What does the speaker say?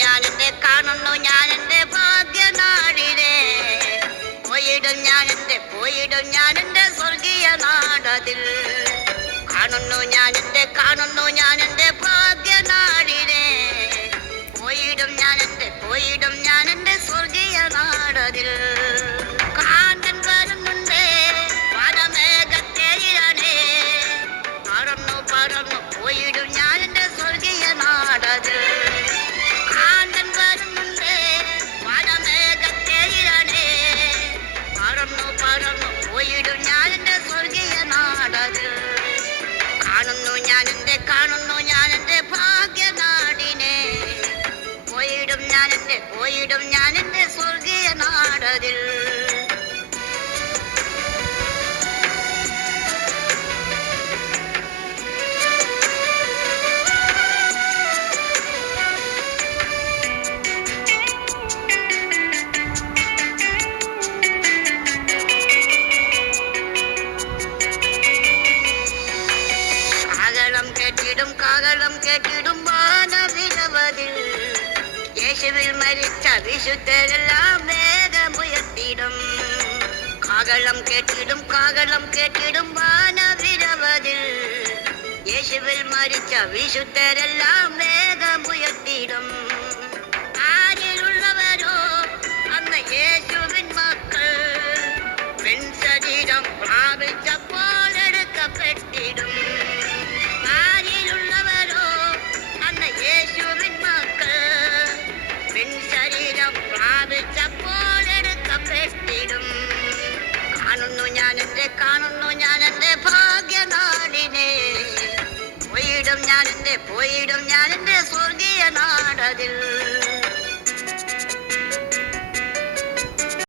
ഞാൻ എന്റെ കാണുന്നു ഞാൻ എന്റെ ഭാഗ്യനാടിനെ പോയിടും ഞാൻ എന്റെ പോയിടും ഞാൻ എന്റെ സ്വർഗീയ നാടതിൽ. കാണുന്നു ഞാൻ എന്റെ കാണുന്നു ഞാൻ എന്റെ ഭാഗ്യനാടിനെ പോയിടും ഞാൻ എന്റെ പോയിടും ഞാൻ എന്റെ സ്വർഗീയ നാടതിൽ. പോയിടും ഞാൻ എന്റെ സ്വർഗീയ നാടതിൽ. കേട്ടിടും കാകളം കേട്ടിടും இயேசுவில் மறிச்சால் விசுத்தரெல்லாம் வேகம் உயர்த்திடும் காகலம் கேட்டிடும் காகலம் கேட்டிடும் வானவிரவதில். இயேசுவில் மறிச்ச விசுத்தரெல்லாம் வேகம் உயர்த்திடும் കാണുന്നു ഞാൻ കാണുന്നു ഞാൻ ഭാഗ്യനാടിനെ. പോയിടും ഞാൻ എന്റെ പോയിടും ഞാൻ എന്റെ സ്വർഗീയ നാടതിൽ.